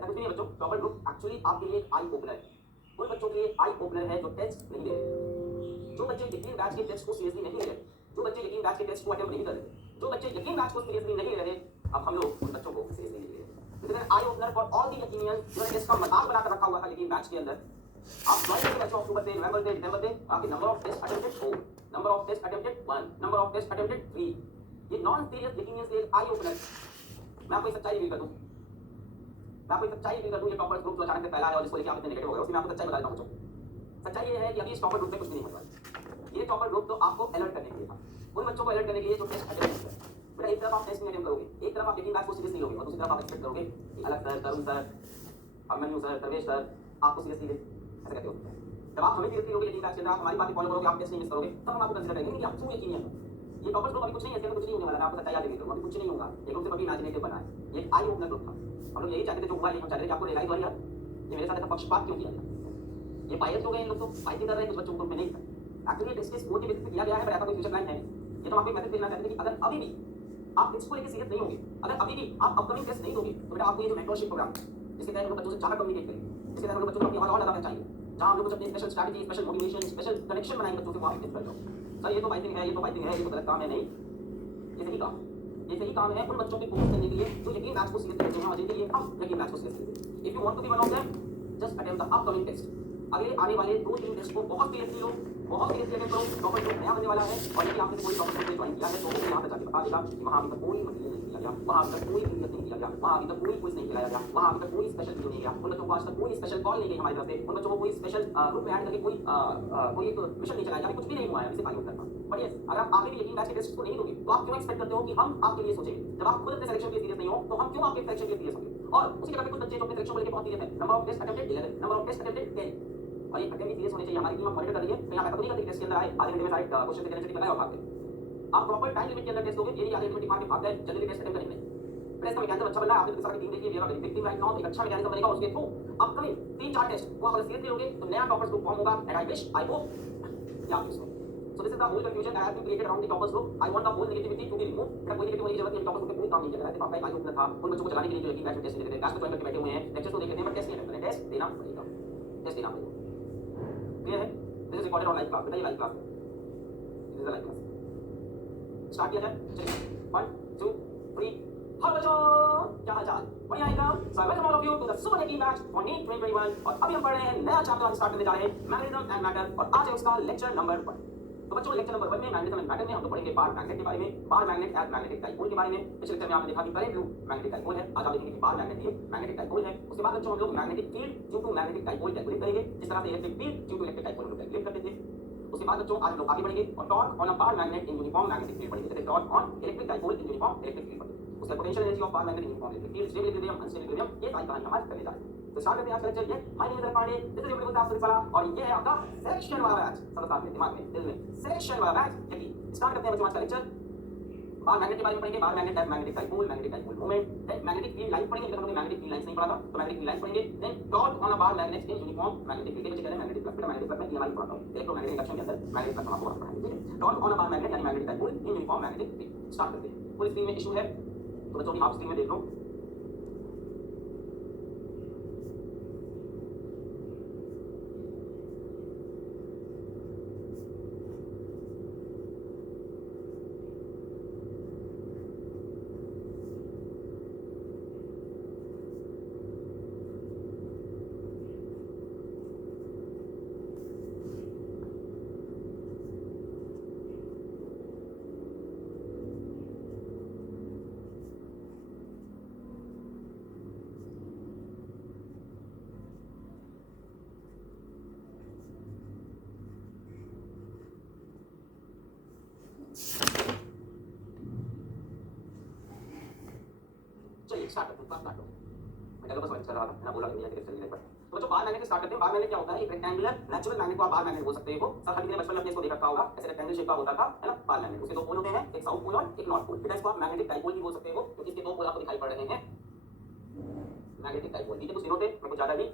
ऐसा कुछ नहीं है बच्चों, टॉपर ग्रुप एक्चुअली आपके लिए एक आई ओपनर है। उन बच्चों के लिए आई ओपनर है जो टेस्ट नहीं दे रहे, जो बच्चे यकीन बैच के टेस्ट को सीरियसली नहीं ले रहे, जो बच्चे यकीन बैच के टेस्ट को अटेम्प्ट नहीं कर रहे, जो बच्चे यकीन बैच को सीरियसली नहीं ले रहे, अब हम लोग उन बच्चों को सीरियसली नहीं ले रहे। This is an eye opener for all the यकीनियंस जिन्होंने इसका मजाक बनाकर रखा हुआ था यकीन बैच के अंदर। आप ज्वाइन करके बच्चों अक्टूबर से नवंबर से दिसंबर से आपके number of test attempted 4, number of test attempted 1, number of test attempted 3। ये नॉन सीरियस यकीनियंस के आई ओपनर। मैं आपको एक सच्चाई रिवील कर दूं, मैं आपको एक सच्चाई रिवील कर दूं। ये टॉपर्स ग्रुप जो अचानक से फैला है और जिसको लेके आप इतने नेगेटिव हो गए, उसकी मैं आपको सच्चाई बता देता हूं बच्चों। सच्चाई ये है कि अभी इस टॉपर ग्रुप में कुछ भी नहीं होने वाला। ये टॉपर ग्रुप तो आपको अलर्ट करने के लिए था, उन बच्चों को अलर्ट करने के लिए जो टेस्ट अटेम्प्ट नहीं करते। बेटा एक तरफ आप टेस्ट नहीं अटेम्प्ट करोगे, एक तरफ आप यकीन बैच को सीरियस नहीं लोगे और दूसरी तरफ आप एक्सपेक्ट करोगे कि अलग sir, Tarun sir, Abhimanyu sir, Sarvesh sir आपको सीरियसली ले। ऐसा कहते हो जब आप हमें सीरियसली लोगे यकीन बैच के अंदर, आप हमारी बातें फॉलो करोगे, आप टेस्ट नहीं मिस करोगे, तब हम आपको कंसीडर करेंगे कि आप क्यों यकीनी हैं। ये टॉपर्स ग्रुप अभी कुछ नहीं है, इसके अंदर कुछ नहीं होने वाला है। आपको सच्चाई याद रखिए, अभी कुछ नहीं होगा। एक ग्रुप से कभी इमेजिनेटिव बना है, ये आई ओपनर ग्रुप था। हम लोग यही चाहते थे जो हुआ, लेकिन हम चाहते थे कि आपको रियलाइज हो यार ये मेरे साथ ऐसा पक्षपात क्यों किया गया। ये बायस हो गए, इन लोग तो फाइटिंग कर रहे हैं कुछ बच्चों को में नहीं था। एक्चुअली टेस्ट के स्कोर के बेसिस पे किया गया है, पर ऐसा कोई फ्यूचर प्लान है नहीं। ये तो आपको एक मैसेज देना चाहते थे कि अगर अभी भी आप इसको लेकर सीरियस नहीं होंगे, अगर अभी भी आप अपकमिंग टेस्ट नहीं दोगे, तो बेटा आपको ये जो मेंटरशिप प्रोग्राम जिसके तहत हम लोग बच्चों से ज़्यादा कम्युनिकेट करेंगे, जिसके तहत हम लोग बच्चों को अपनी आवाज़ और ज़्यादा पहचानेंगे, जहाँ हम लोग कुछ अपनी special strategy, special motivation, special connection बनाएंगे बच्चों से, वहाँ टिप्स कर दो सर ये तो फाइटिंग है, ये तो फाइटिंग है, ये तो गलत काम है। नहीं, ये सही काम, ये सही काम है उन बच्चों को फोकस करने के लिए जो यकीन मैच को सीरियस लेते हैं और जिनके लिए हम यकीन मैच को सीरियस लेते हैं। If you want to be one of them, just attempt the upcoming test. अगले आने वाले 2-3 टेस्ट को बहुत सीरियसली लो, बहुत सीरियसली अटेम्प्ट करो। टॉपर ग्रुप नया बनने वाला है और यदि आपने कोई टॉपर ग्रुप ज्वाइन किया है तो वो यहाँ तक जाके बता देगा कि वहाँ अभी तक कोई मटेरियल नहीं किया गया, वहाँ अभी तक कोई सीरियस नहीं किया गया, वहाँ अभी तक कोई क्विज नहीं खिलाया गया, वहाँ अभी तक कोई स्पेशल वीडियो नहीं गया, उन बच्चों को आज तक कोई स्पेशल कॉल नहीं गई हमारी तरफ से, उन बच्चों को कोई स्पेशल ग्रुप में ऐड करके कोई एक मिशन नहीं चलाया गया, कुछ भी नहीं हुआ है इसे फाइनल करना। बट यस, अगर आप आगे भी यकीन बैच के टेस्ट को नहीं दोगे तो आप क्यों एक्सपेक्ट करते हो कि हम आपके लिए सोचेंगे। जब आप खुद अपने सिलेक्शन के लिए सीरियस नहीं हो तो हम क्यों आपके सिलेक्शन के लिए सीरियस होंगे। और उसी तरह के कुछ बच्चे जो अपने सिलेक्शन को लेकर बहुत सीरियस है, number of test attempted 11, number of test attempted 10, और ये अटेम्प्ट सीरियस होने चाहिए। हमारी टीम मॉनिटर कर रही है, कहीं आप ऐसा तो नहीं करते टेस्ट के अंदर आए आधे घंटे में साइड क्वेश्चन से जनरेट लगाए और भाग गए। आप प्रॉपर टाइम लिमिट के अंदर टेस्ट दोगे, ये आधे घंटे मार के भाग गए, जल्दी टेस्ट अटेम्प्ट करेंगे। प्रेस का मैकेनिज्म अच्छा बन रहा है, आपने दूसरा की टीम देखी है, very big team right now, एक अच्छा मैकेनिज्म बनेगा उसके थ्रू अपकमिंग 3-4 टेस्ट वो अगर सीरियसली लोगे तो नया टॉपर्स ग्रुप फॉर्म होगा। And I wish, I hope कि आप इसमें So this is the whole confusion that has been created around the toppers group. I want the whole negativity to be removed. बेटा कोई नेगेटिव होने की जरूरत नहीं है, टॉपर्स ग्रुप पे कोई काम नहीं कर रहा है। पापा एक आई ओपनर था उन बच्चों को चलाने के लिए जो यकीन बैच में टेस्ट नहीं देते, क्लास में ज्वाइन करके बैठे हुए हैं, लेक्चर्स तो देख लेते हैं, बट टेस्ट नहीं अटेम्प्ट करते। टेस्ट देना पड़ेगा, टेस्ट देना पड़ेगा। क्लियर है? This is recorded on live class. बेटा ये लाइव क्लास है, this is live class. Start किया जाए, चलिए 1 2 3। हेलो बच्चों, क्या हाल चाल, बढ़िया एकदम। So welcome all of you to the super यकीन बैच फॉर नीट 2021। और अभी हम पढ़ रहे हैं नया चैप्टर, हम स्टार्ट करने जा रहे हैं मैग्नेटिज्म एंड मैटर, और आज है उसका लेक्चर नंबर 1। तो बच्चों लेक्चर नंबर 1 में मैग्नेटिज्म एंड मैटर में हम लोग पढ़ेंगे बार मैग्नेट के बारे में, bar magnet as magnetic dipole के बारे में। पिछले लेक्चर में आपने देखा कि करेंट लूप मैग्नेटिक डाइपोल है, आज आप देखेंगे कि बार मैग्नेट ये मैग्नेटिक डाइपोल है। उसके बाद बच्चों हम लोग magnetic field due to magnetic dipole calculate करेंगे, जिस तरह से electric field due to electric dipole हम लोग कैलकुलेट करते थे। उसके बाद बच्चों आज हम लोग आगे बढ़ेंगे और torque on a bar magnet in uniform magnetic field पढ़ेंगे, जैसे torque on electric dipole in uniform electric field पढ़ेंगे। उसके potential energy of bar magnet in uniform electric field, stable equilibrium, unstable equilibrium, ये सारी कहानी हम आज करने जा रहे हैं। तो स्टार्ट करते हैं आज का लेक्चर। ये my name is Pandey, this is your बिल्कुल क्लास वाला, और ये है आपका सिलेक्शन वाला बैच। सब साथ में दिमाग में दिल में सिलेक्शन वाला बैच। यकीन स्टार्ट करते हैं बच्चों आज का लेक्चर। बार मैग्नेट के बारे में पढ़ेंगे, bar magnet as magnetic dipole, magnetic dipole moment, then magnetic field line पढ़ेंगे, हमने मैग्नेटिक फील्ड लाइंस नहीं पढ़ा था तो मैग्नेटिक फील्ड लाइंस पढ़ेंगे। Then torque on a bar magnet in uniform magnetic field, जैसे कहते हैं मैग्नेटिक फ्लक्स, मैग्नेटिक फ्लक्स में ईएमआई पढ़ाता हूं, इलेक्ट्रोमैग्नेटिक इंडक्शन के अंदर मैग्नेटिक फ्लक्स हम आपको पढ़ाएंगे, ठीक है। Torque on a bar magnet यानी magnetic dipole in uniform magnetic field. Start करते हैं। फुल स्क्रीन में इशू है तो बच्चों की आप स्क्रीन में देख लो। चलिए स्टार्ट करते हैं, स्टार्ट करो। मैं कल बस वही चल रहा था, मैंने बोला नहीं है कि चलिए पर। तो बच्चों बार मैग्नेट से स्टार्ट करते हैं। बार मैग्नेट क्या होता है? एक रेक्टेंगुलर नेचुरल मैग्नेट को आप बार मैग्नेट बोल सकते हो। सब हर किसी ने बचपन में अपने इसको देख रखा होगा, ऐसे रेक्टेंगल शेप का होता था, है ना, बार मैग्नेट। उसके दो पोल होते हैं, एक साउथ पोल और एक नॉर्थ पोल। बेटा इसको आप मैग्नेटिक डाइपोल भी बोल सकते हो क्योंकि इसके दो पोल आपको दिखाई पड़ रहे हैं। मैग्नेटिक डाइपोल नीचे कुछ दिनों थे, मैं कुछ ज्यादा नहीं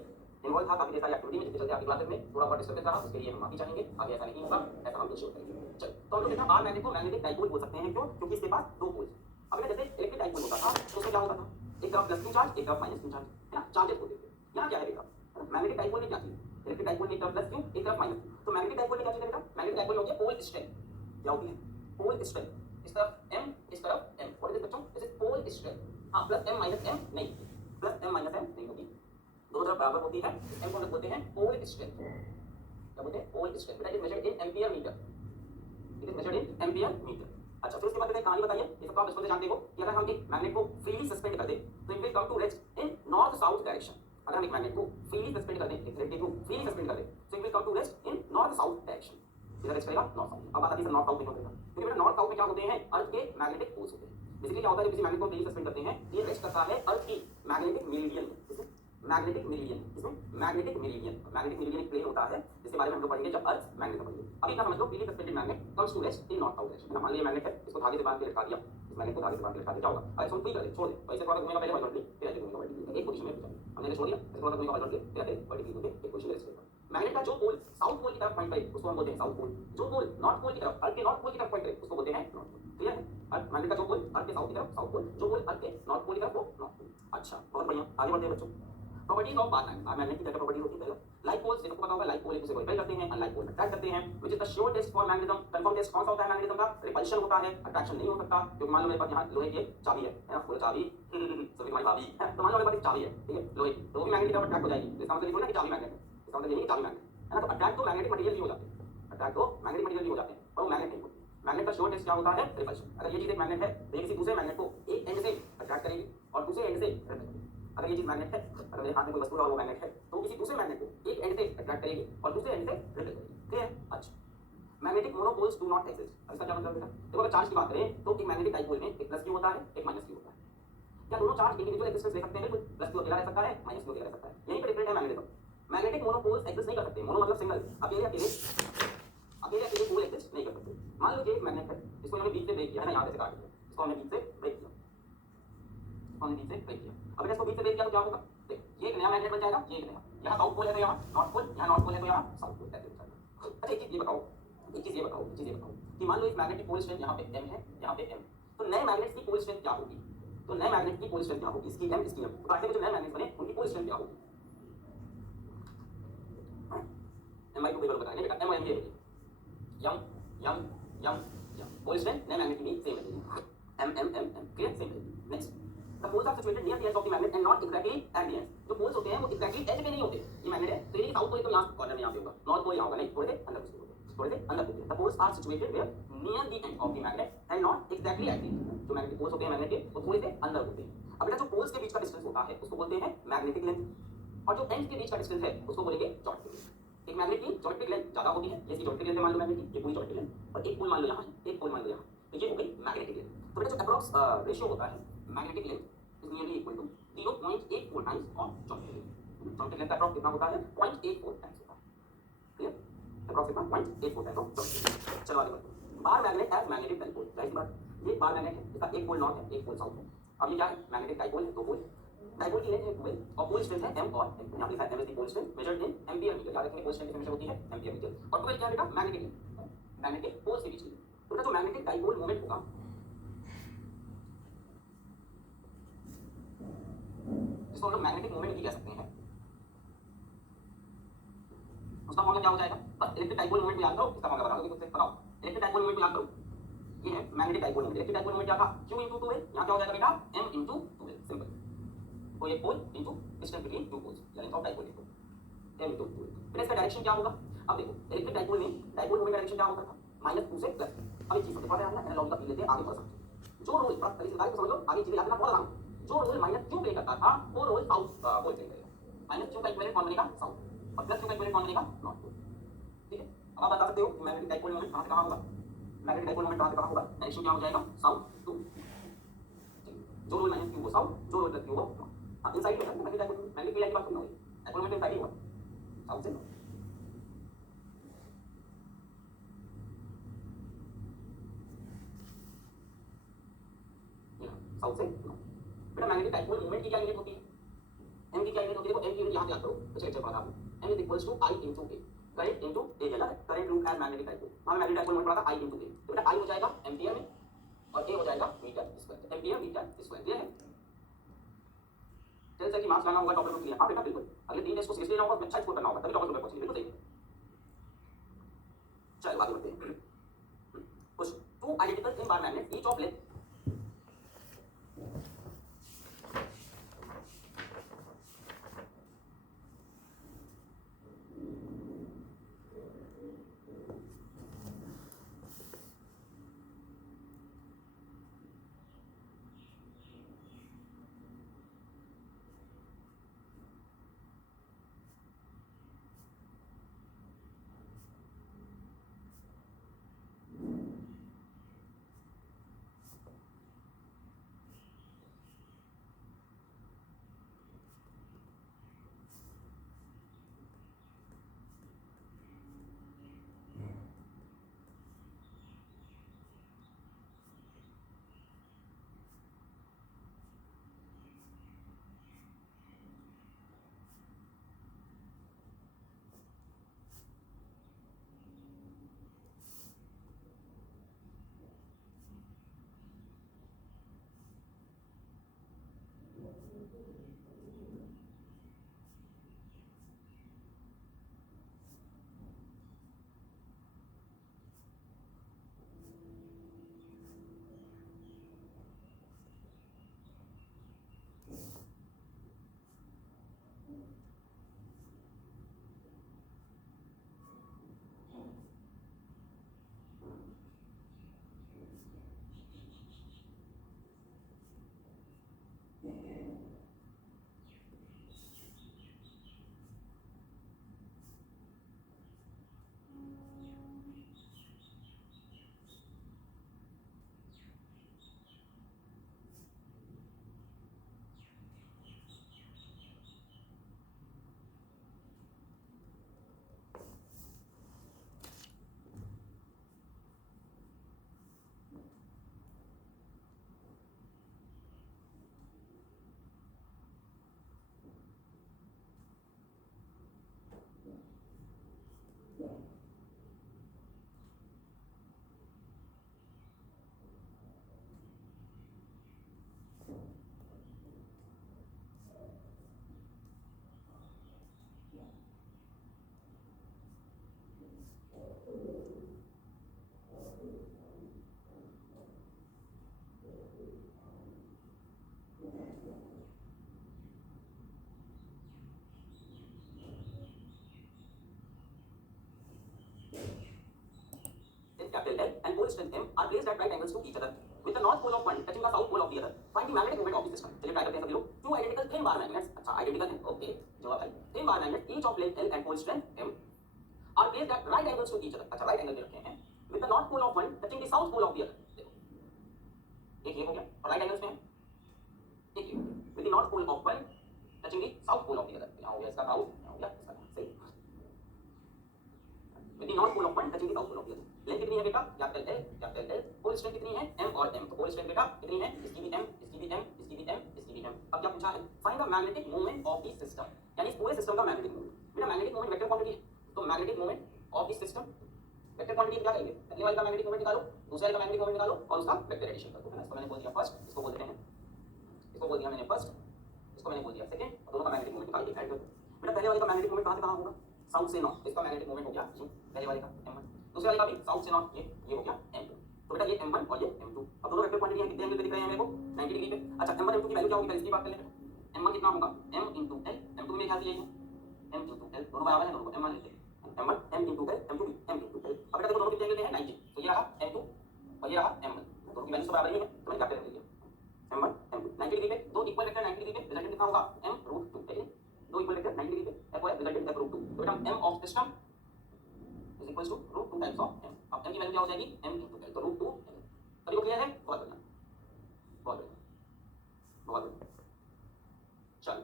इन्वॉल्व था काफी देर सारी एक्टिविटी में, जिसके चलते आपकी क्लासेस में थोड़ा बहुत डिस्टर्बेंस रहा, उसके लिए हम माफी चाहेंगे। आगे ऐसा नहीं होगा, ऐसा हम इंश्योर करेंगे। चल तो हम लोग देखा बार मैग्नेट को मैग्नेटिक डाइपोल बोल सकते हैं। क्यों? क्योंकि इसके पास दो पोल्स। अब जैसे इलेक्ट्रिक डाइपोल होता था तो उसमें क्या होता था? एक तरफ प्लस q चार्ज, एक तरफ माइनस q चार्ज, है ना। चार्जेस होते थे। यहाँ क्या है बेटा, मैग्नेटिक डाइपोल में क्या चीज, इलेक्ट्रिक डाइपोल में एक तरफ प्लस क्यू एक तरफ माइनस, तो मैग्नेटिक डाइपोल में क्या चीज है बेटा, मैग्नेटिक डाइपोल में होती है पोल स्ट्रेंथ। क्या होती है, पोल स्ट्रेंथ। इस तरफ m इस तरफ m, व्हाट इज बच्चों, दिस इज पोल स्ट्रेंथ। हाँ प्लस m माइनस m नहीं, प्लस m माइनस m नहीं होगी, दोनों तरफ बराबर होती है। m को हम बोलते हैं पोल स्ट्रेंथ। क्या बोलते हैं, पोल स्ट्रेंथ। बेटा it is measured in ampere metre, it is measured in ampere metre. अच्छा फिर उसके बाद कहानी बताइए, ये सब तो आप बचपन से जानते हो कि अगर हम एक मैग्नेट को फ्रीली सस्पेंड कर दें तो it will come to rest in north south direction. अगर हम एक मैग्नेट को फ्रीली सस्पेंड कर दें, एक इलेक्ट्रिक को फ्रीली सस्पेंड कर दें तो it will come to rest in north south direction. किधर रेस्ट करेगा, नॉर्थ साउथ। अब बात आती है नॉर्थ साउथ में क्यों करेगा, क्योंकि बेटा नॉर्थ साउथ में क्या होते हैं, अर्थ के मैग्नेटिक पोल्स होते हैं। बेसिकली क्या होता है, किसी मैग्नेट को फ्रीली सस्पेंड करते हैं, ये रेस्ट करता है अर्थ की मैग्नेटिक मेरिडियन में। इसमें मैग्नेटिक मेरिडियन, इसमें मैग्नेटिक मेरिडियन, मैग्नेटिक मेरिडियन एक प्लेन होता है जिसके बारे में हम लोग पढ़ेंगे जब अर्थ मैग्नेट पढ़ेंगे। अभी क्या समझ लो, freely suspended magnet comes to rest in north south direction. मान लीजिए मैग्नेट है, इसको धागे से बांध के लटका दिया, इस मैग्नेट को धागे से बांध के लटका दिया, क्या होगा, अगर इसको फ्री कर दे, छोड़ दे, तो ऐसे थोड़ा घूमेगा, पहले हॉरिजॉन्टली फिर ऐसे घूमेगा वर्टिकली, एक पोजीशन में रुक जाएगा। हमने छोड़ दिया, ऐसे थोड़ा घूमेगा हॉरिजॉन्टली फिर ऐसे वर्टिकली घूम के एक पोजीशन में रेस्ट करेगा। मैग्नेट का जो पोल साउथ पोल की तरफ पॉइंट करे उसको हम बोलते हैं साउथ पोल, जो पोल नॉर्थ पोल की तरफ, अर्थ के नॉर्थ पोल की तरफ पॉइंट करे उसको बोलते हैं नॉर्थ पोल। क्लियर है, अर्थ मैग्नेट का जो पोल अर्थ के साउथ की तरफ साउथ पोल, जो पोल अर्थ के नॉर्थ पोल की तरफ वो नॉर्थ पोल। अच्छा बहुत बढ़िया, आगे बढ़ते हैं बच्चों। Properties of bar magnet, magnet की क्या प्रॉपर्टीज होती है, लाइक पोल्स सबको पता होगा, लाइक पोल एक दूसरे को रिपेल करते हैं, अनलाइक पोल अट्रैक्ट करते हैं, which is the sure test for magnetism. Confirm test कौन सा होता है मैग्नेटिज्म का, रिपल्शन होता है, अट्रैक्शन नहीं हो सकता। क्योंकि मान लो मेरे पास यहाँ लोहे की चाबी है ना, बोलो चाबी सभी तुम्हारी भाभी है, तो मान लो मेरे पास एक चाबी है, ठीक है लोहे की, तो वो भी मैग्नेट की तरफ अट्रैक्ट हो जाएगी। इसका मतलब ये थोड़ी ना कि चाबी मैग्नेट है, इसका मतलब ये नहीं कि चाबी मैग्नेट है ना। तो अट्रैक्ट तो मैग्नेटिक मटेरियल ही हो जाते हैं, अट्रैक्ट तो मैग्नेटिक मटेरियल ही हो जाते हैं, पर वो मैग्नेट नहीं होते। मैग्नेट का श्योर टेस्ट क्या होता है, रिपल्शन। अगर ये चीज एक मैग्नेट है तो ये किसी दूसरे मैग्नेट को एक एंड से अट्रैक्ट करेगी और दूसरे एंड से रिपेल करेगी। अगर ये चीज मैग्नेट है, अगर मेरे हाथ में कोई वस्तु है और वो मैग्नेट है, तो किसी दूसरे मैग्नेट को एक एंड से अट्रैक्ट करेगी और दूसरे एंड से रिपेल करेगी। ठीक है, अच्छा magnetic monopoles do not exist. इसका क्या मतलब बेटा, देखो अगर चार्ज की बात करें तो एक मैग्नेटिक डाइपोल में एक प्लस क्यू होता है, एक माइनस क्यू होता है। क्या दोनों चार्ज इंडिविजुअल एक्सिस्टेंस ले सकते हैं, बिल्कुल, प्लस क्यू अकेला रह सकता है, माइनस क्यू अकेला रह सकता है। यहीं पे डिफरेंट है मैग्नेटिज्म। मैग्नेटिक मोनोपोल्स एग्जिस्ट नहीं कर सकते, मोनो मतलब सिंगल, अकेले अकेले पोल एग्जिस्ट नहीं कर सकते। मान लो कि एक मैग्नेट है, इसको हमने बीच से ब्रेक किया है ना, यहाँ से काट दिया, इसको हमने बीच से ब्रेक किया, इसको हमने बीच से ब्रेक किया। अब इसको बीच से ब्रेक किया तो क्या होगा, देख ये एक नया मैग्नेट बन जाएगा, ये एक नया, यहाँ साउथ पोल है तो यहाँ नॉर्थ पोल, यहाँ नॉर्थ पोल है तो यहाँ साउथ पोल, ऐसे हो जाएगा। अच्छा एक चीज ये बताओ, एक चीज ये बताओ कि मान लो इस मैग्नेट की पोल स्ट्रेंथ यहाँ पे m है, यहाँ पे m, तो नए मैग्नेट की पोल स्ट्रेंथ क्या होगी, तो नए मैग्नेट की पोल स्ट्रेंथ क्या होगी, इसकी m इसकी m, तो कांटे में जो नए मैग्नेट बने उनकी पोल स्ट्रेंथ क्या होगी, m/2 टेबल बताएंगे बेटा, m और m ये होगी, m पोल स्ट्रेंथ नए मैग्नेट की भी सेम रहेगी, m क्लियर, सेम रहेगी। Next, the poles are situated near the edge of the magnet and not exactly at the end. जो पोल्स होते हैं वो एग्जैक्टली एज पे नहीं होते, ये मैग्नेट है तो ये साउथ पोल तो यहाँ कॉर्नर में यहाँ पे होगा, नॉर्थ पोल यहाँ होगा नहीं, थोड़े से अंदर घुस होगा, थोड़े से अंदर होते हैं। The poles are situated where near the end of the magnet and not exactly at the end. जो मैग्नेटिक पोल्स होते हैं मैग्नेट के, वो थोड़े से अंदर होते हैं। अब बेटा जो पोल्स के बीच का डिस्टेंस होता है उसको बोलते हैं मैग्नेटिक लेंथ, और जो एंड के बीच का डिस्टेंस है उसको बोलेंगे ज्योमेट्रिक लेंथ। एक मैग्नेट की ज्योमेट्रिक लेंथ ज्यादा होती है, ये ज्योमेट्रिक लेंथ मान लो मैग्नेट की, ये पूरी ज्योमेट्रिक लेंथ, और एक पोल मान लो यहाँ, एक पोल मान लो यहाँ, तो ये हो गई मैग्नेटिक लेंथ। तो बेटा जो अप्रॉक्स रेशियो होता है magnetic length is nearly equal to 0.84 times of geometric length. Geometric length का अप्रॉक्स कितना होता है, 0.84 टाइम्स होता है। क्लियर, अप्रॉक्स कितना, 0.84 टाइम्स ऑफ ज्योमेट्रिक लेंथ। चलो आगे बढ़ते हैं। Bar magnet as magnetic dipole, जाहिर सी बात, ये बार मैग्नेट है, इसका एक पोल नॉर्थ है, एक पोल साउथ है। अब ये क्या है, मैग्नेटिक डाइपोल है, दो पोल, डाइपोल की लेंथ है 12 और पोल स्ट्रेंथ है m और m। यहाँ पे लिखा है m is the pole strength measured in ampere metre, याद रखेंगे पोल स्ट्रेंथ की मेजर होती है एम्पियर मीटर। और 12 क्या है बेटा, मैग्नेटिक लेंथ, मैग्नेटिक पोल्स के बीच की। तो बेटा जो मैग्नेटिक डाइपोल मोमेंट होगा, जिसको हम लोग मैग्नेटिक मोमेंट भी कह सकते हैं, उसका फॉर्मूला क्या हो जाएगा, बस इलेक्ट्रिक डाइपोल मोमेंट को याद करो, इसका फॉर्मूला बता दो, खुद से बताओ। इलेक्ट्रिक डाइपोल मोमेंट को याद करो, ये है magnetic dipole moment. Electric dipole moment क्या था, q * 2l, यहाँ क्या हो जाएगा बेटा, m * 2l, सिंपल। तो ये pole into distance between two poles, यानी ऑफ डाइपोल इनटू m * 2l। फिर इसका डायरेक्शन क्या होगा, अब देखो इलेक्ट्रिक डाइपोल में डाइपोल मोमेंट डायरेक्शन क्या होता था, -2 से प्लस। अब एक चीज समझ पा रहे हैं आप, एनालॉजी का फील लेते हैं आगे बढ़ सकते हैं। जो रोल पहले से समझ लो, आगे चीजें याद रखना बहुत आसान, जो रोल -q प्ले करता था वो रोल साउथ पोल प्ले करेगा। -q का इक्विवेलेंट कौन बनेगा, साउथ, और +q का इक्विवेलेंट कौन बनेगा, नॉर्थ पोल। ठीक है, अब आप बता सकते हो कि मैग्नेटिक डाइपोल मोमेंट कहां से कहां होगा, मैग्नेटिक डाइपोल मोमेंट कहां से कहां होगा, डायरेक्शन क्या हो जाएगा, साउथ टू, जो रोल -q वो साउथ, जो रोल +q वो नॉर्थ। हां इनसाइड होगा मैग्नेटिक डाइपोल, मैग्नेटिक लेंथ की बात करना होगी, डाइपोल मोमेंट इनसाइड ही होगा, साउथ से नॉर्थ। साउथ से नॉर्थ। बेटा मैग्नेटिक डाइपोल मोमेंट की क्या यूनिट होती है, m की क्या यूनिट होती है, देखो m की यूनिट यहां से याद करो, अच्छा अच्छा पढ़ा आपने, m = I * A, current into A, याद है, current root as magnetic dipole. हम मैग्नेटिक डाइपोल मोमेंट पढ़ा था I * A, तो बेटा I हो जाएगा एम्पियर में और A हो जाएगा metre square, ampere metre square. ये है, चल है कि मार्क्स लाना होगा टॉपर को क्लियर। हाँ बेटा बिल्कुल, अगले 3 टेस्ट को सीरियसली लेना होगा, अच्छा स्कोर करना होगा, तभी टॉपर को पहुंचेंगे। बिल्कुल सही। चलो आगे बढ़ते हैं। Question, two identical thin bar magnet each of length capital L and pole strength M are placed at right angles to each other with the north pole of one touching the south pole of the other. Find the magnetic moment of the system. चलिए ट्राई करते हैं सभी लोग। Two identical thin bar magnets, अच्छा identical है, ओके जवाब है। Thin bar magnets each of length L and pole strength M are placed at right angles to each other, अच्छा right angle में रखे हैं with the north pole of one touching the south pole of the other। देखो एक ये हो गया और right angles में है, एक ये with the north pole of one touching the south pole of the other। यहाँ हो गया इसका south, यहाँ हो गया इसका सही। with the north pole of one touching the south pole of the other। Length कितनी है बेटा? Capital L. पोल स्ट्रेंथ कितनी है? m और m। तो पोल स्ट्रेंथ बेटा कितनी है? इसकी भी m, इसकी भी m, इसकी भी m, इसकी भी m। अब क्या पूछा है? Find the magnetic moment of the system, यानी इस पूरे सिस्टम का मैग्नेटिक मोमेंट। बेटा मैग्नेटिक मोमेंट वेक्टर क्वांटिटी है, तो magnetic moment of the system vector quantity क्या करेंगे? पहले वाले का मैग्नेटिक मोमेंट निकालो, दूसरे वाले का मैग्नेटिक मोमेंट निकालो और उसका वेक्टर एडिशन कर दो, है ना। इसको मैंने बोल दिया फर्स्ट, इसको बोल देते हैं, इसको बोल दिया मैंने फर्स्ट, इसको मैंने बोल दिया सेकंड, और दोनों का मैग्नेटिक मोमेंट निकाल के ऐड कर दो। बेटा पहले वाले का मैग्नेटिक मोमेंट कहां से कहां होगा? साउथ से नॉर्थ। इसका मैग्नेटिक मोमेंट हो गया ये पहले वाले का m1, दूसरे वाले का भी साउथ से नॉर्थ ये हो गया m2। तो बेटा ये m1 और ये m2। अब दोनों वेक्टर क्वांटिटी कितने एंगल पे दिख रहे हैं मेरे को? 90 डिग्री पे। अच्छा m1 m2 की वैल्यू क्या होगी? पहले इसकी बात कर लेते हैं। m1 कितना होगा? m into l, m2 में क्या दिया है? m into l, दोनों बराबर है, दोनों को m1 लेते हैं। m1 m into l, m2 भी m into l। अब बेटा देखो दोनों कितने एंगल पे हैं? 90। तो ये रहा m2 और ये रहा m1, दोनों की वैल्यू बराबर ही है, तो मैंने कैपिटल ले लिया m1 m2 90 डिग्री पे। दो इक्वल वेक्टर 90 डिग्री पे, रिजल्टेंट कितना होगा? m√2। ठीक है, दो इक्वल वेक्टर 90 डिग्री पे, f है रिजल्टेंट f√2। तो बेटा m of system is equals to √2 times of m। अब m की वैल्यू क्या हो जाएगी? m into l, तो √2 m। सभी को क्लियर है? बहुत बढ़िया, बहुत बढ़िया, बहुत बढ़िया। चल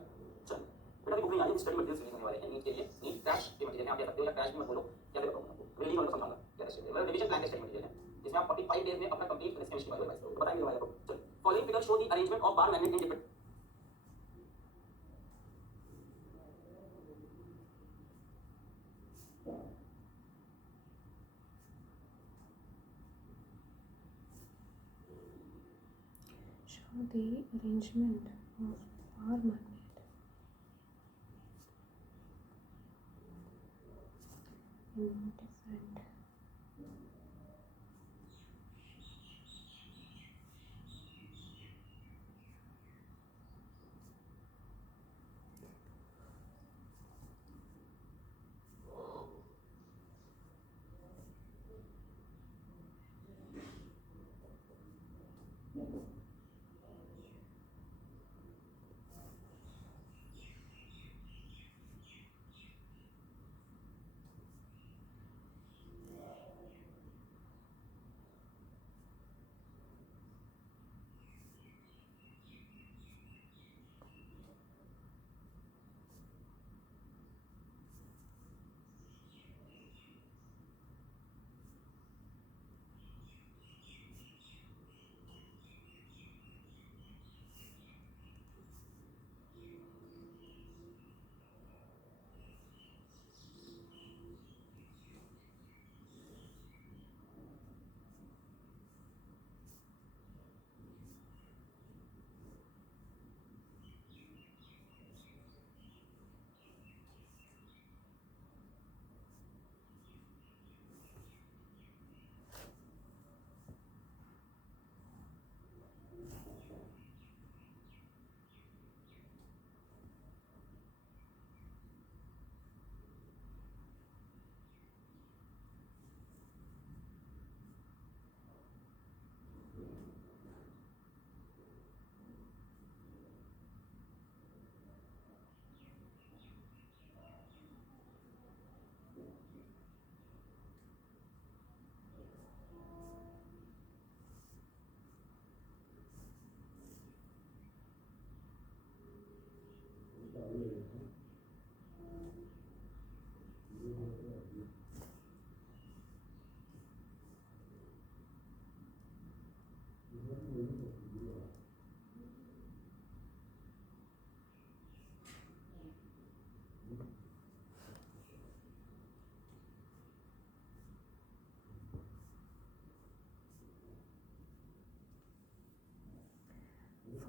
चल बेटा देखो नहीं स्टडी मटेरियल से लिखने वाले हैं नीट के लिए, नीट क्रैश के मटेरियल है। आप कह सकते हो या क्रैश भी मत बोलो, क्या देखो आपको रिलीज होने को समझाऊंगा क्या स्टडी है। मतलब रिवीजन प्लान का स्टडी मटेरियल है जिसमें आप 45 डेज में अपना कंप्लीट केमिस्ट्री वाले रिवाइज करोगे, बताएंगे वाले को। चल following figure show the arrangement of bar magnet in different show the arrangement of bar magnet indifferent.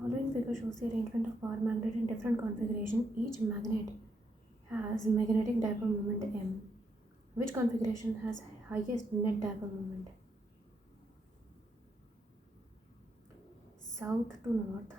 Following figure shows the arrangement of power magnet in different configuration. Each magnet has magnetic dipole moment m. Which configuration has highest net dipole moment? South to north.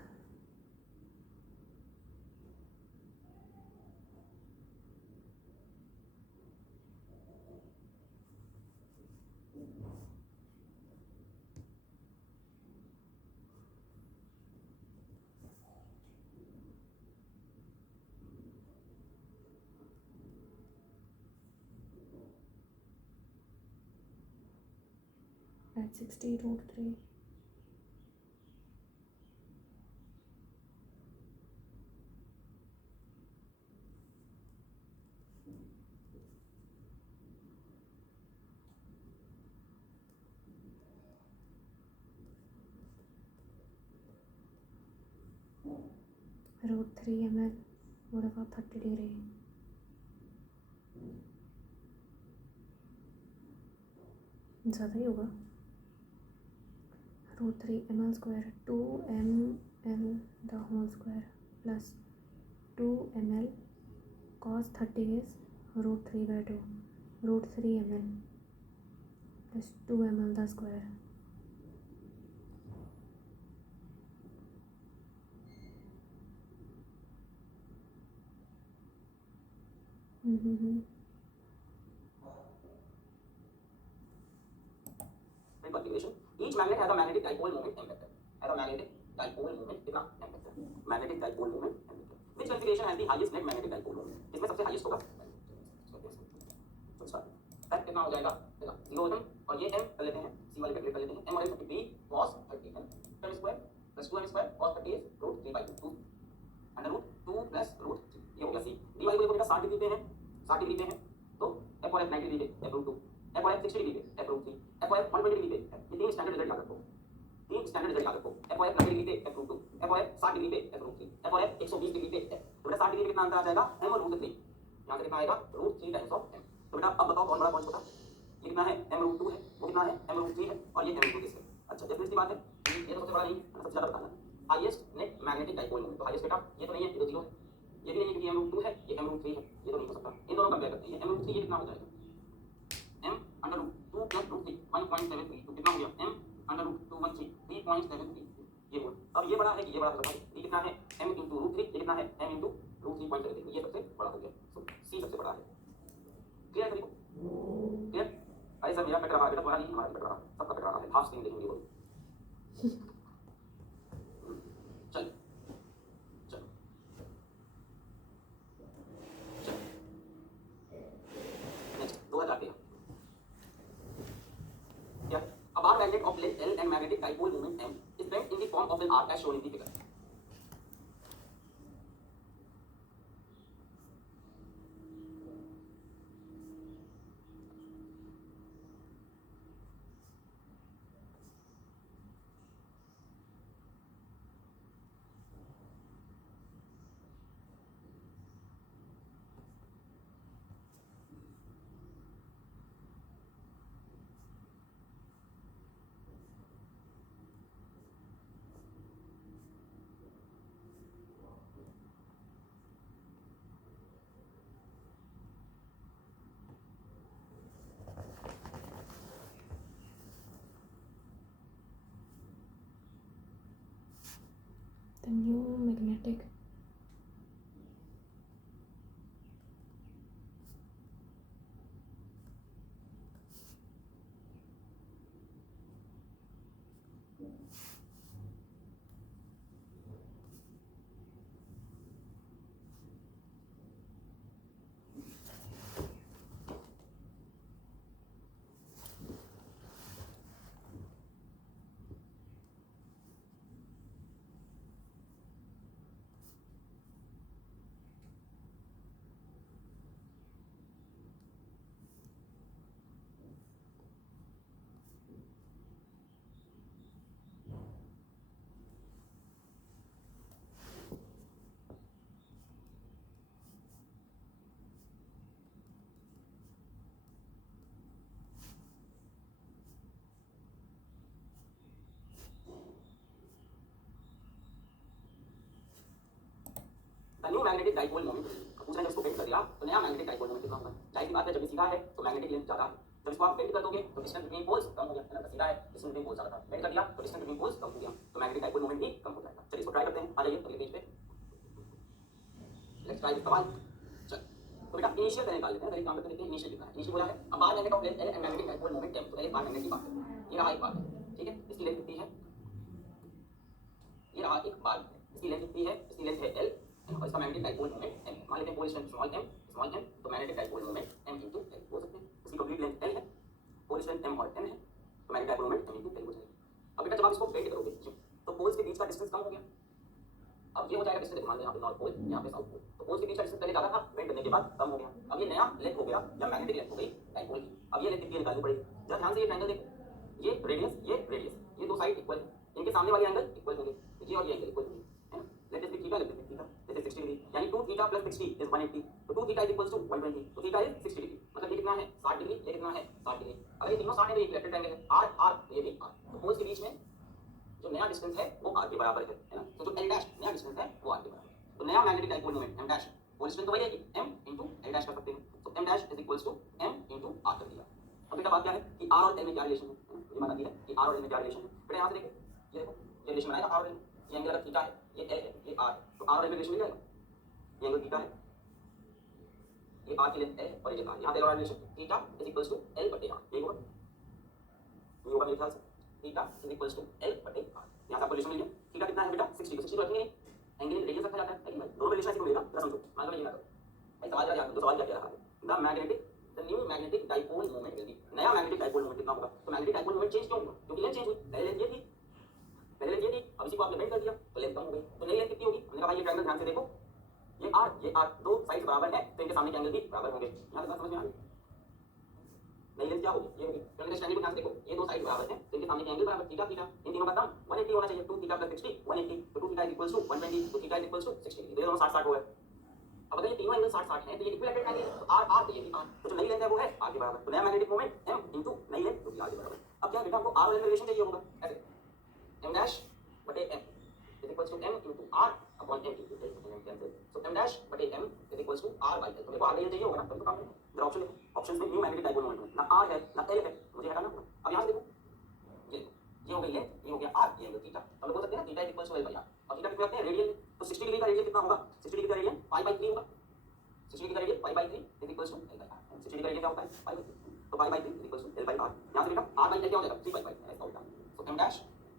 At 60√3. √3 ml. What about 30°? ज़्यादा ही होगा. √3 ml square 2 ml the whole square plus 2 ml cos 30 is √3/2. √3 ml plus 2 ml the square. Configuration. Each magnet has a magnetic dipole moment m vector. Has a magnetic dipole moment कितना m vector. Magnetic dipole moment m vector. Which configuration has the highest net magnetic dipole moment? इसमें सबसे highest होगा. कितना हो जाएगा? 0 m और ये m कर लेते हैं. C वाले कैलकुलेट कर लेते हैं. m और m 53 cos 30 m square plus 2m square cos 30 is √3/2 under root 2 plus √3. ये हो गया C. D वाले को बेटा 60 डिग्री पे है. 60 डिग्री पे है तो f और f 90 डिग्री पे f√2. f और f 60 डिग्री पे f√3. f और f 120 डिग्री पे ये तीन स्टैंडर्ड रिजल्ट याद रखो. तीन स्टैंडर्ड रिजल्ट याद रखो. f और f 90 डिग्री पे f√2. f और f 60 डिग्री पे f√3. f और f 120 डिग्री पे f. तो बेटा 60 डिग्री पे कितना अंतर आ जाएगा? m और √3. यहां से कितना आएगा? √3 टाइम्स ऑफ m. तो बेटा अब बताओ कौन बड़ा कौन छोटा? ये कितना है? m√2 है. वो कितना है? m√3 है और ये m√2 है. अच्छा डिफरेंस की बात है. ये तो सबसे बड़ा नहीं, सबसे ज्यादा बताना. Highest net magnetic dipole moment. तो हाईएस्ट बेटा ये तो नहीं है, ये तो 0 है. ये भी नहीं है क्योंकि m√2 है, ये m√3 है. ये तो नहीं हो सकता. इन दोनों कंपेयर करते हैं. m√3 ये कितना हो जाएगा? m under root 2 plus root 3 1.73 तो कितना हो गया m अंडर रूट 213 3.73 ये बोल। अब ये बड़ा है कि ये बड़ा है भाई, ये कितना है m इंटू रूट 3, ये कितना है m इंटू रूट 3.73, ये सबसे बड़ा हो गया। सो c सबसे बड़ा है। क्लियर सभी को? क्लियर? अरे सर मेरा कट रहा है बेटा, तुम्हारा नहीं, हमारा कट रहा है, सबका कट रहा है, हाफ स्क्रीन देखेंगे वो। चल चल चल नेक्स्ट 2013 क्या? A bar magnet of length L and magnetic dipole moment M is bent in the form of an arc as shown in the figure. The new magnetic The new magnetic dipole moment पूछ रहे हैं, उसको बेंड कर दिया तो नया magnetic dipole moment कितना होगा? जाहिर सी बात है, जब ये सीधा है तो मैग्नेटिक लेंथ ज्यादा है, जब इसको आप बेंड कर दोगे तो डिस्टेंस बिटवीन पोल्स कम हो गया है ना, सीधा है डिस्टेंस बिटवीन पोल्स ज्यादा था, बेंड कर दिया तो डिस्टेंस बिटवीन पोल्स कम हो गया, तो मैग्नेटिक डाइपोल मोमेंट भी कम हो जाएगा। चलिए इसको ट्राई करते हैं, आ जाइए अगले पेज पे, लेट्स ट्राई दिस सवाल। चल तो बेटा इनिशियल पहले निकाल लेते हैं, काम करते हैं, इनिशियल कितना है? इनिशियल बोला है अब bar magnet of length L and magnetic dipole moment M, तो पहले बार मैग्नेट की बात करते हैं। ये रहा एक बार है, ठीक है, इसकी लेंथ कितनी है? ये रहा एक बार है, इसकी लेंथ कितनी है? इसकी लेंथ है L और इसका मैग्नेटिक डाइपोल मोमेंट M, मान लेते हैं पोल स्ट्रेंथ स्मॉल m, तो magnetic dipole moment M into L हो सकते हैं। इसकी कंप्लीट लेंथ L है, पोल स्ट्रेंथ M और N है, तो magnetic dipole moment M into L हो जाएगा। अब बेटा जब आप इसको बेंड करोगे तो पोल्स के बीच का डिस्टेंस कम हो गया, अब ये हो जाएगा डिस्टेंस, मान लें यहाँ पे नॉर्थ पोल, यहाँ पे साउथ पोल, तो पोल्स के बीच का डिस्टेंस पहले ज्यादा था, बेंड करने के बाद कम हो गया, अब ये नया लेंथ हो गया या मैग्नेटिक लेंथ हो गई डाइपोल की। अब ये लेंथ कितनी निकालनी पड़ेगी? जरा ध्यान से ये ट्रायंगल देखो, ये रेडियस, ये दो साइड इक्वल है, इनके सामने वाले एंगल इक्वल होंगे, ये और ये एंगल इक्वल होंगे, है ना? Let this be theta, let this be theta, this is 60 degree, यानी 2 थीटा प्लस 60 इज 180, तो 2 थीटा इज इक्वल्स टू 120, तो थीटा इज 60 डिग्री, मतलब ये कितना है 60 डिग्री, ये कितना है 60 डिग्री। अगर ये तीनों 60 है तो ये इक्विलेटरल ट्रायंगल है, आर ये भी आर, तो पोल्स के बीच में जो नया डिस्टेंस है वो आर के बराबर है ना, तो जो एल डैश नया डिस्टेंस है वो आर के बराबर है, तो नया magnetic dipole moment M dash, pole strength तो वही है कि एम इंटू एल डैश कर सकते हैं, तो m dash is equals to m into r कर दिया। अब बेटा बात क्या है कि आर और एल में क्या रिलेशन है, ये बात आती है कि आर और एल में क्या रिलेशन है। बेटा यहाँ से देखो, ये देखो ये रिलेशन बनाएगा आर और एल, ये एंगल अगर थीटा है, ये एल है, ये आर है, तो आर और एल में रिलेशन मिल जाएगा, ये एंगल थीटा है, ये आर की लेंथ एल है और ये आर, यहाँ देखो relation theta is equals to l बटे आर, यही होगा, ये होगा मेरे ख्याल से, theta is equals to l बटे आर। यहाँ से आपको रिलेशन मिल गया, थीटा कितना है बेटा 60, 60 रखेंगे, एंगल रेडियस रखा जाता है, लेकिन दोनों रिलेशन ऐसे मिलेगा, जरा समझो, मान लो ये ना करो, भाई सवाल जरा याद, तो सवाल क्या कह रहा है, the new magnetic dipole moment will be, नया मैग्नेटिक डाइपोल मोमेंट कितना होगा? तो मैग्नेटिक डाइपोल मोमेंट चेंज क्यों होगा? क्योंकि लेंथ चेंज हुई, पहले लेंथ ये थी, अब इसी को आपने बेंड कर दिया तो लेंथ कम हो गई, तो नई लेंथ कितनी होगी? हमने कहा भाई ये ट्रायंगल ध्यान से देखो, ये आर दो साइड बराबर है, तो इनके सामने के एंगल भी बराबर होंगे, यहाँ तक समझ में आ गई? नई लेंथ क्या होगी? ये होगी, क्योंकि स्टैंडिंग को ध्यान से देखो, ये दो साइड बराबर है, तो इनके सामने के एंगल बराबर, थीटा थीटा, इन तीनों का सम 180 होना चाहिए, 2 थीटा प्लस 60 180, तो 2 थीटा इज इक्वल्स टू 120, तो theta is equals to 60 degree, दोनों 60 60 हो गए। अब अगर ये तीनों एंगल 60 60 हैं तो ये इक्विलेटरल ट्रायंगल है, तो आर आर तो ये भी आर, तो जो नई लेंथ है वो है आर के बराबर, तो नया मैग्नेटिक मोमेंट m इनटू नई लेंथ जो कि आर के बराबर। अब क्या बेटा हमको आर और एल में रिलेशन चाहिए होगा, ऐसे m डैश बटे m is equals to m into r upon m cube cancel. So m dash बटे m is equals to r by l। तो मेरे को r बाय l चाहिए होगा ना, तब तो काम है। जरा ऑप्शन देखो, ऑप्शंस में न्यू मैग्नेटिक डाइपोल मोमेंट ना r है ना l है, मुझे हटाना होगा। अब यहां से देखो, ये हो गई है, ये हो गया r, ये हो गया थीटा। हम लोग बोल सकते हैं theta equals to l by r। अब थीटा कितना रखते हैं रेडियन में, तो 60 डिग्री का रेडियन कितना होगा, 60 डिग्री का रेडियन पाई बाय 3 होगा। 60 डिग्री का radian pi by 3 is equals to l by r। 60 degree का रेडियन क्या होता है, पाई बाय 3, तो pi by 3 is equals to l by r। यहां से बेटा r बाय l क्या हो जाएगा, 3 बाय 5 ऐसा होता है। So m dash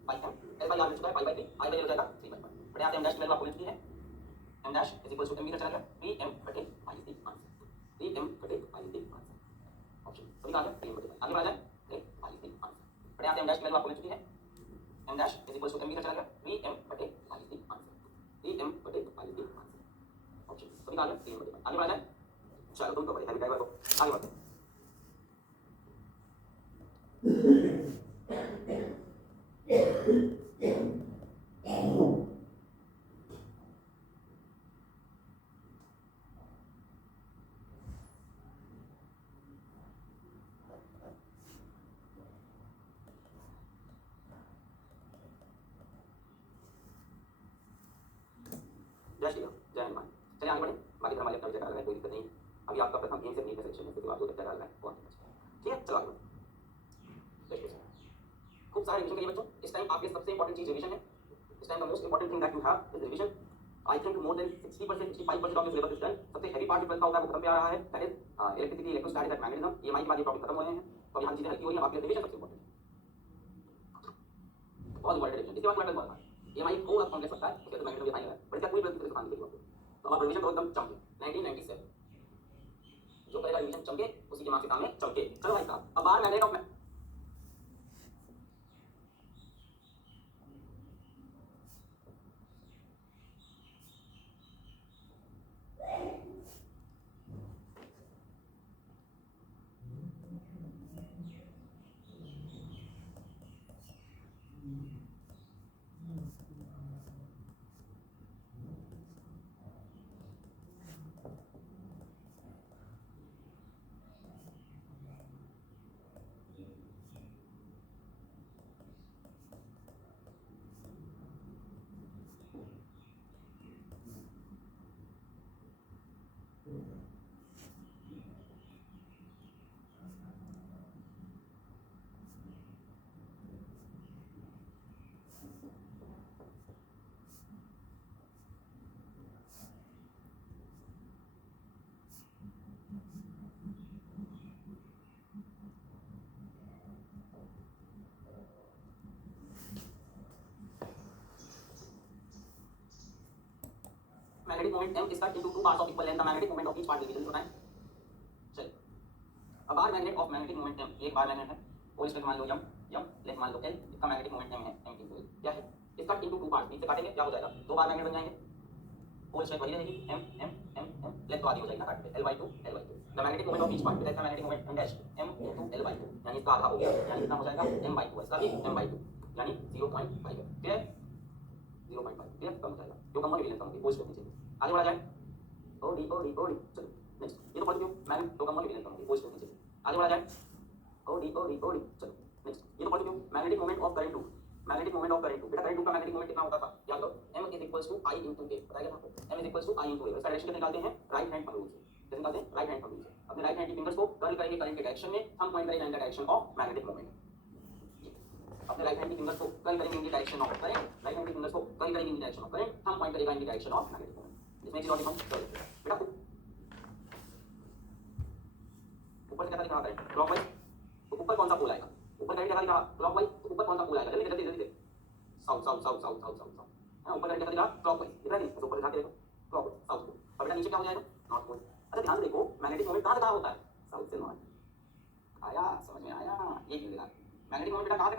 by m, l by r मिल चुका है pi by 3, i by l हो जाएगा 3 बाय 5। बट यहां से m डैश की वैल्यू आपको मिल चुकी है, m dash is equals to m इधर चला गया, 3m बटे i is the answer, 3m बटे i is the answer। Option सभी का आ गया, 3 बटे आगे बढ़ा जाए, i is the answer। But यहां से m डैश की वैल्यू आपको मिल चुकी है, m dash is equals to m इधर चला गया, 3m बटे i is the answer, 3m बटे i is the answer। Option सभी का आ गया, 3 बटे आगे बढ़ा जाए। चलो तुम तो बड़े हैवी ड्राइवर हो, आगे बढ़ते हैं। जय श्री राम, जय हनुमान। चलिए आगे बढ़े, बाकी हमारे अपना विचार डाल रहे हैं, कोई दिक्कत नहीं। अभी आपका प्रथम गेम से नीट सेक्शन है, फिर आप दो विचार डाल रहे हैं, बहुत ठीक है। चलो आगे बढ़ो। खूब सारे रिवीजन करिए बच्चों। इस टाइम आपके सबसे इंपॉर्टेंट चीज रिवीजन है। इस time the most important thing that you have is revision. I think more than 60% 65% of your syllabus is done. सबसे हैवी पार्ट जो का होता है वो खत्म पे आ रहा है, that is electricity, electrostatic and magnetism. EMI के बाद ये टॉपिक खत्म हो रहे हैं, तो यहां चीजें हल्की हो रही हैं। आपके रिवीजन सबसे इंपॉर्टेंट है, बहुत इंपॉर्टेंट रिवीजन। इसके बाद थोड़ा बहुत ईएमआई थोड़ा कॉम्प्लेक्स लगता है, उसके तो मैग्नेटिज्म दिखाएंगे, पर इसका कोई प्रश्न दिखाने के लिए तो आप रिवीजन करो एकदम चमके। 1997 जो करेगा रिवीजन चमके, उसी के मार्क्स के सामने चमके। चलो भाई साहब, अब bar magnet of magnetic moment m is cut into two parts of equal length. The magnetic moment of each part will be given. बताएं। चलिए, अब bar magnet of magnetic moment m, एक बार मैग्नेट है, और इसका मान लो m, length मान लो l, इसका मैग्नेटिक मोमेंट m है, m into l। क्या है, इसका into two parts, बीच से काटेंगे क्या हो जाएगा, दो बार मैग्नेट बन जाएंगे, होल स्ट्रेंथ वही रहेगी, m m m m, length तो आधी हो जाएगी ना, काट पे l/2 l/2। The magnetic moment of each part, इसका magnetic moment m dash m into l/2, यानी इसका आधा हो गया, यानी कितना हो जाएगा m/2, इसका भी m/2, यानी 0.5 है। ठीक है, 0.5 ठीक है, कम हो जाएगा, जो कम होगी लेंथ कम होगी, होल स्ट्रेंथ नीचे। आगे बढ़ा जाए, ओडी ओडी ओडी। चलो नेक्स्ट, ये तो पढ़ चुके हो, मैग्नेट तो कम होगी लेंथ कम होगी, होल स्ट्रेंथ नीचे। आगे बढ़ा जाए, ओडी ओडी ओडी। चलो नेक्स्ट, ये तो पढ़ चुके हो, magnetic moment of current 2, magnetic moment of current 2। बेटा करंट 2 का मैग्नेटिक मोमेंट कितना होता था, याद करो, m is equals to i into a। बताइए आपको, m is equals to i into a। इसका डायरेक्शन निकालते हैं राइट हैंड थंब रूल से। कैसे निकालते हैं, राइट हैंड थंब रूल से। अपने राइट हैंड की फिंगर्स को कर्ल करेंगे करंट के डायरेक्शन में, हम पॉइंट करेंगे इन the direction of magnetic moment. अपने राइट हैंड की फिंगर्स को कर्ल करेंगे इन the direction of current, right hand की फिंगर्स को कर्ल करेंगे इन द डायरेक्शन ऑफ करंट, हम पॉइंट करेंगे इन the direction of magnetic moment. इसमें की लॉजिक हम कर लेते हैं। बेटा ऊपर से कैसा दिखा करंट, क्लॉकवाइज, तो ऊपर कौन सा पोल आएगा, ऊपर करंट कैसा दिखा क्लॉकवाइज, तो ऊपर कौन सा पोल आएगा, जल्दी जल्दी जल्दी, south south south south south south south. हां, ऊपर करंट कैसा दिखा क्लॉकवाइज, इधर नहीं, तो ऊपर दिखा के देखो क्लॉकवाइज साउथ पोल। और बेटा नीचे क्या हो जाएगा, नॉर्थ पोल। अच्छा ध्यान से देखो, मैग्नेटिक मोमेंट कहां से कहां होता है, साउथ से नॉर्थ। आया समझ में आया, ये क्यों दिखा, मैग्नेटिक मोमेंट बेटा कहां से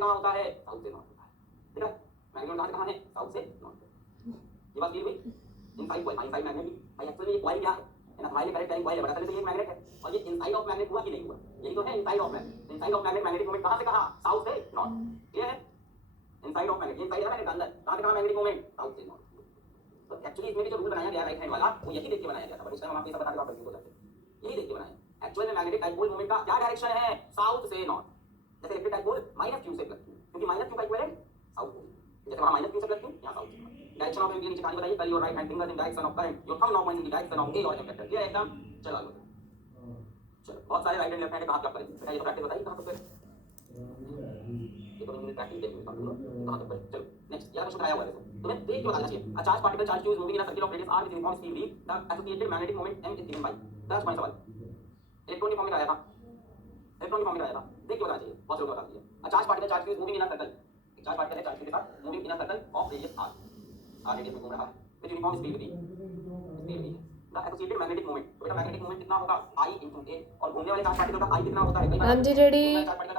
कहां होता है, साउथ से नॉर्थ होता है। ठीक है, मैग्नेट कहां से कहां है, साउथ से नॉर्थ। ये बात क्लियर हुई। इनसाइड कॉइल, इनसाइड मैग्नेट भी भाई, एक्चुअली ये कॉइल क्या है ना, हमारे करेक्ट टाइम कॉइल है, बता चले तो ये एक मैग्नेट है, और ये इनसाइड ऑफ मैग्नेट हुआ कि नहीं हुआ, यही तो है inside of magnet. Inside of magnet, magnetic moment कहां से कहां, साउथ से नॉर्थ। क्लियर है, इनसाइड ऑफ मैग्नेट, इनसाइड है मैग्नेट अंदर, कहां से कहां मैग्नेटिक मोमेंट, साउथ से नॉर्थ। तो एक्चुअली इसमें भी जो रूल बनाया गया राइट हैंड वाला, वो यही देख के बनाया गया था, बट उस टाइम हम आपको बता देगा, कंफ्यूज हो जाते हैं, यही देख के बनाया। एक्चुअली में मैग्नेटिक डाइपोल मोमेंट का क्या डायरेक्शन है, साउथ से नॉर्थ। जैसे इलेक्ट्रिक डाइपोल -q से +q, क्योंकि -q का इक्विवेलेंट साउथ पोल, जैसे वहां माइनस क्यों से प्लस क्यों, यहाँ साउथ से। डायरेक्शन ऑफ नीचे कहानी बताइए, curl your right hand finger in direction of current, your thumb now points in the direction of A और एम वेक्टर। क्लियर एकदम? चलो आगे चलो, बहुत सारे राइट एंड लेफ्ट हैंड कहां क्या करें बेटा, ये तो प्रैक्टिस बताइए कहां तक करें, ये तो मैंने प्रैक्टिस देखी कहां तक करें। चलो नेक्स्ट, यार क्वेश्चन आया हुआ है तुम्हें देख के बताना चाहिए। A charge particle charge q is moving in a circle of radius r with uniform speed v, the associated magnetic moment m is given by। 10 पॉइंट सवाल इलेक्ट्रॉन फॉर्म में आया था, इलेक्ट्रॉन फॉर्म में आया था, देख के बताना चाहिए, बहुत जरूर बता दीजिए। A charge particle charge q is moving in a circle, एक चार्ज पार्टिकल है चार्ज q के साथ moving in a circle of radius r, r radius में घूम रहा है with uniform speed v, speed v। The associated magnetic moment, तो बेटा मैग्नेटिक मोमेंट कितना होगा i * a, और घूमने वाले चार्ज पार्टिकल का i कितना होता है, कई बार I'm ready। Charge particle